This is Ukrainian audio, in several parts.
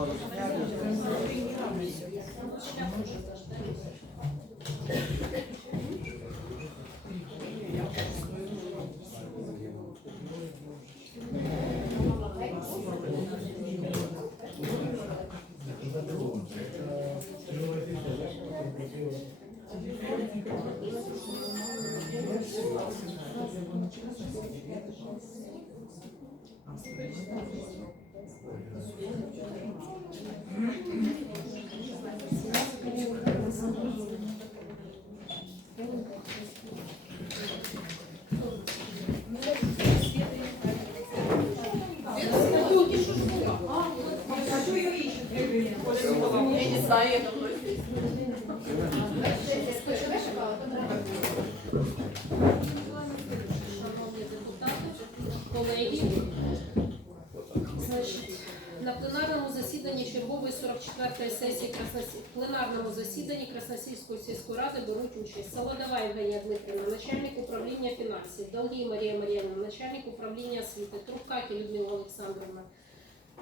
Я не знаю, я давно здесь. Шановні депутати, колеги, значить, на пленарному засіданні 44-ї сесії Красносі... пленарному засіданні Красносільської сільської ради беруть участь Солодова Євгенія Дмитрівна, начальник управління фінансів, Долгій Марія Мар'яна, начальник управління освіти, Трубкакі Людмила Олександровна,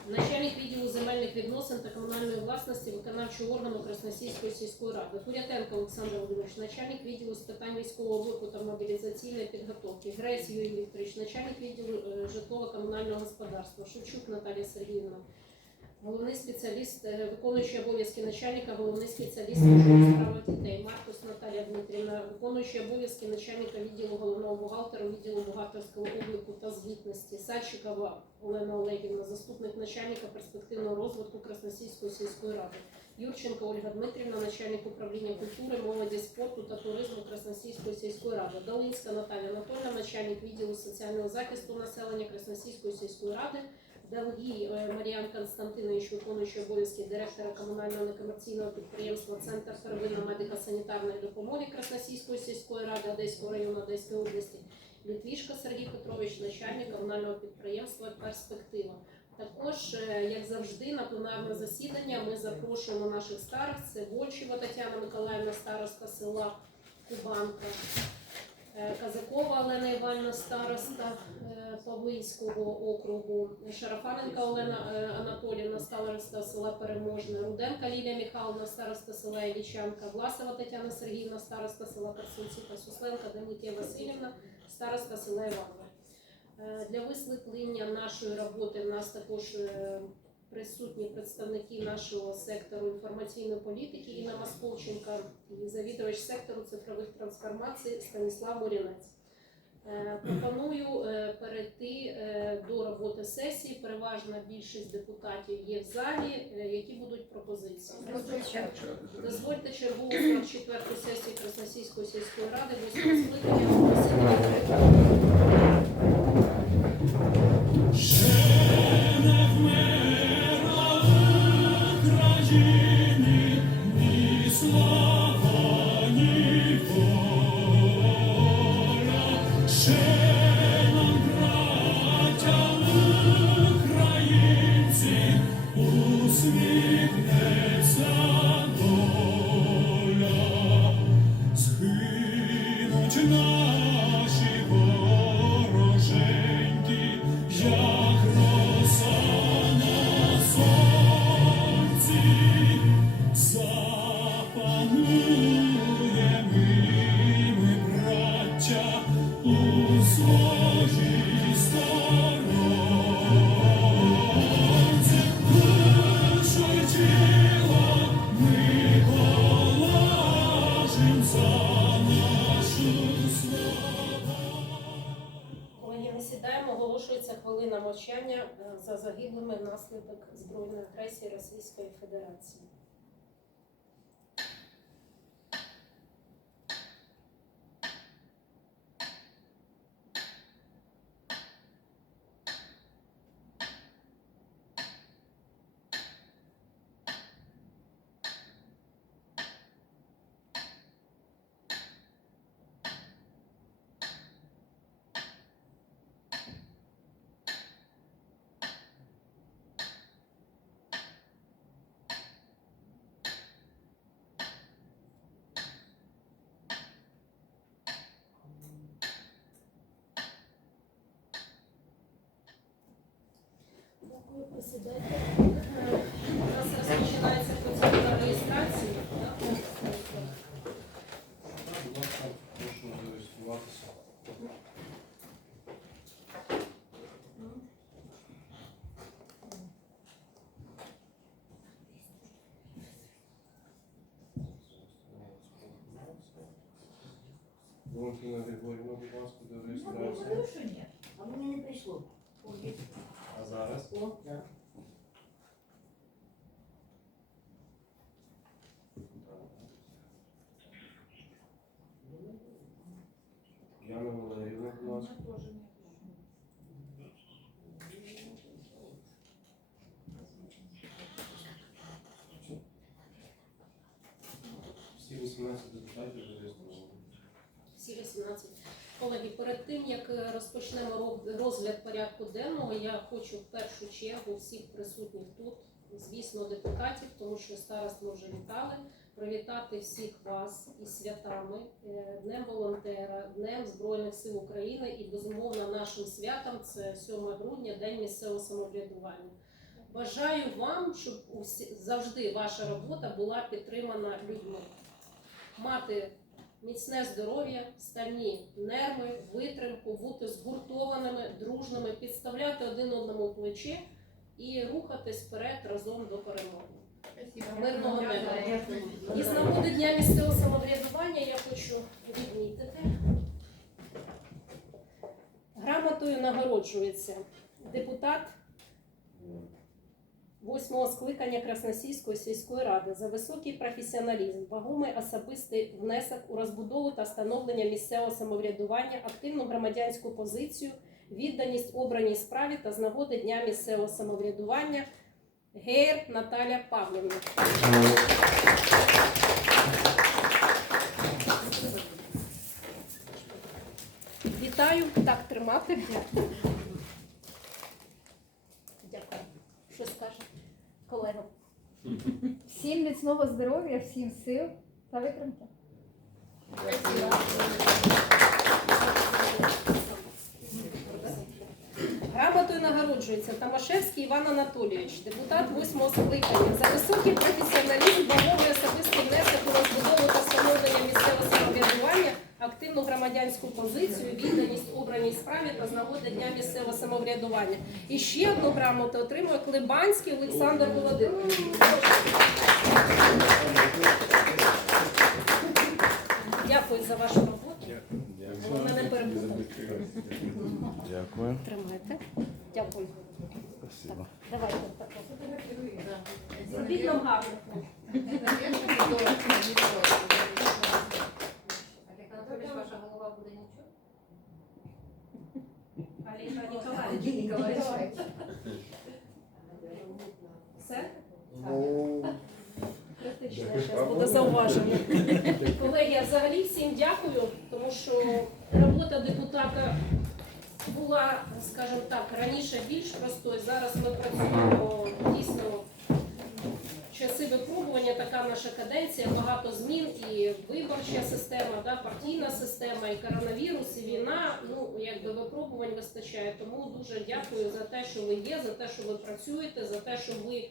начальник відділу земельних відносин та комунальної власності виконавчого органу Красносільської сільської ради, Курятенко Олександр Володимирович, начальник відділу з питань військового обліку та мобілізаційної підготовки, Гресь Юрій Вікторович, начальник відділу е, житлово-комунального господарства, Шевчук Наталія Сергіївна, головний спеціаліст, е, виконуючий обов'язки начальника, головний спеціаліст служби у дітей, Маркус Наталія Дмитрівна, виконуючий обов'язки начальника відділу головного бухгалтера, відділу бухгалтерського обліку та звітності, Садчикова Олена Олегівна, заступник начальника перспективного розвитку Красносільської сільської ради. Юрченко Ольга Дмитрівна, начальник управління культури, молоді, спорту та туризму Красносільської сільської ради. Долинська Наталія Анатольовна, начальник відділу соціального захисту населення Красносільської сільської ради. Далгій е, Маріан Константинович, виконуючий обов'язки директора комунального некомерційного підприємства Центр первинної медико-санітарної допомоги Красносільської сільської ради Одеського району Одеської області. Літвішко Сергій Петрович, начальник комунального підприємства Перспектива. Також, е, як завжди, на пленарне засідання ми запрошуємо наших старост. Це Вольчева Тетяна Миколаївна, староста села Кубанка, Казакова Олена Івановна, староста е, Павлинського округу, Шарафаненка Олена е, Анатоліївна, староста села Переможне, Руденка Лілія Михайловна, староста села Ілічанка, Власова Тетяна Сергіївна, староста села Корсунці та Сусленка Демітія Васильівна, староста села Івановна. Е, Для висвітлення нашої роботи в нас також е, присутні представники нашого сектору інформаційної політики Інна Московченка і завідувач сектору цифрових трансформацій Станіслав Морінець. Е, Пропоную е, перейти е, до роботи сесії. Переважна більшість депутатів є в залі. Які будуть пропозиції? Дозвольте чергову 44 сесію Красносільської сільської ради 8 скликання Згинуть за загиблими внаслідок збройної агресії Російської Федерації. такой председатель. У нас начинается процедура регистрации. Прошу зареєструватися. Донкіна Григорівна, будь ласка, ну, до реєстрації. А мені не прийшло. О, да. Яна Валерьевна, у нас. Порядку денного, я хочу в першу чергу всіх присутніх тут, звісно, депутатів, тому що старост ми вже вітали, привітати всіх вас із святами, е, Днем волонтера, Днем Збройних сил України і безумовно нашим святом це 7 грудня, День місцевого самоврядування. Бажаю вам, щоб завжди ваша робота була підтримана людьми. Мати міцне здоров'я, стальні нерви, витримку, бути згуртованими, дружними, підставляти один одному плече і рухатись вперед разом до перемоги. Мирного неба. І з нагоди Дня місцевого самоврядування я хочу відмітити. Грамотою нагороджується депутат восьмого скликання Красносільської сільської ради за високий професіоналізм, вагомий особистий внесок у розбудову та становлення місцевого самоврядування, активну громадянську позицію, відданість обраній справі та з нагоди Дня місцевого самоврядування Гейр Наталя Павлівна. Вітаю, так тримати. Дякую. Що скаже колега? Всім міцного здоров'я, всім сил та витримки. Грамотою нагороджується Тамашевський Іван Анатолійович, депутат восьмого скликання, за високий професіоналізм, вагомий особистий внесок у розбудову та встановлення місцевого самоврядування, активну громадянську позицію, відданість обраній справі та з нагоди Дня місцевого самоврядування. І ще одну грамоту отримує Клебанський Олександр Володимирович. Дякую за вашу роботу. Головне не перепутати. Дякую. Тримайте. Дякую. Спасибо. Давайте так. Зробіть нам гарно. Анатолійович, ваша голова буде нічого? Олега Ніколаєвич. Все? Зараз буде зауваження. Колеги, я взагалі всім дякую, тому що робота депутата була, скажімо так, раніше більш простою. Зараз ми працюємо дійсно випробування, така наша каденція, багато змін і виборча система, да, партійна система, і коронавірус, і війна. Ну якби випробувань вистачає. Тому дуже дякую за те, що ви є, за те, що ви працюєте, за те, що ви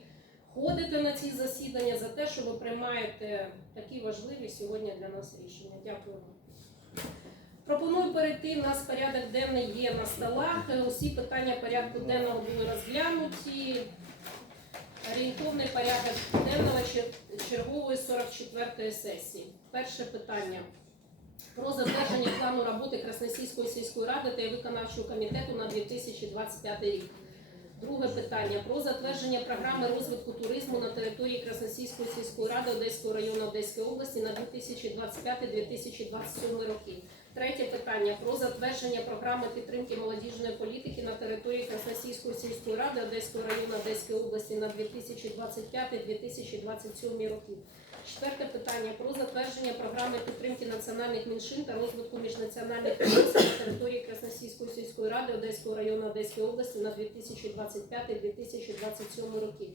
ходите на ці засідання, за те, що ви приймаєте такі важливі сьогодні для нас рішення. Дякую вам. Пропоную перейти. У нас порядок денний є на столах. Усі питання порядку денного були розглянуті. Орієнтовний порядок денного чергової 44-ї сесії. Перше питання. Про затвердження плану роботи Красносільської сільської ради та виконавчого комітету на 2025 рік. Друге питання про затвердження програми розвитку туризму на території Красносільської сільської ради Одеського району Одеської області на 2025-2027 роки. Третє питання про затвердження програми підтримки молодіжної політики на території Красносільської сільської ради Одеського району Одеської області на 2025-2027 роки. Четверте питання про затвердження програми підтримки національних меншин та розвитку міжнаціональних відносин на території Красносільської сільської ради Одеського району Одеської області на 2025-2027 роки.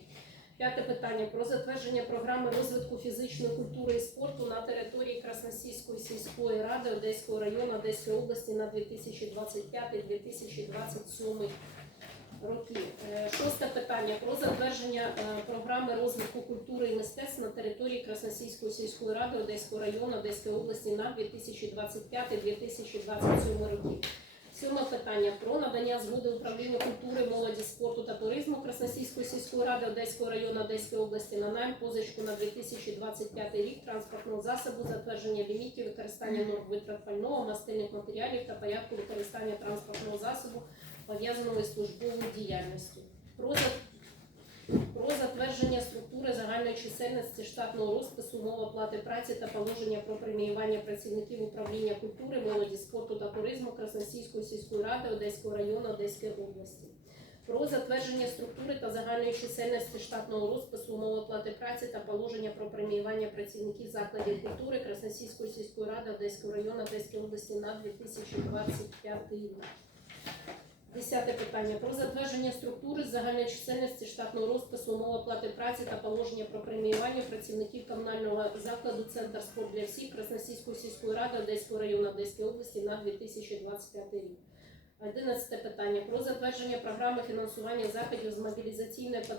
П'яте питання про затвердження програми розвитку фізичної культури і спорту на території Красносільської сільської ради Одеського району Одеської області на 2025-2027 роки. Е, Шосте питання про затвердження е, програми розвитку культури і мистецтв на території Красносільської сільської ради Одеського району Одеської області на 2025-2027 роки. Сьоме питання про надання згоди управлінню культури, молоді, спорту та туризму Красносільської сільської ради Одеського району Одеської області на найм позичку на 2025 рік транспортного засобу, затвердження лімітів, використання норм витрат пального, мастильних матеріалів та порядку використання транспортного засобу, пов'язаного із службовою діяльністю. За- про затвердження структури загальної чисельності штатного розпису, умов оплати праці та положення про преміювання працівників управління культури, молоді, спорту та туризму Красносільської сільської ради Одеського району Одеської області. Про затвердження структури та загальної чисельності штатного розпису, умов оплати праці та положення про преміювання працівників закладів культури Красносільської сільської ради Одеського району Одеської області на 2025 рік. Десяте питання про затвердження структури загальної чисельності штатного розпису, умов оплати праці та положення про преміювання працівників комунального закладу Центр спорт для всіх Красносільської сільської ради Одеського району Одеської області на 2025 рік. Одинадцяте питання про затвердження програми фінансування заходів з мобілізаційної підготовки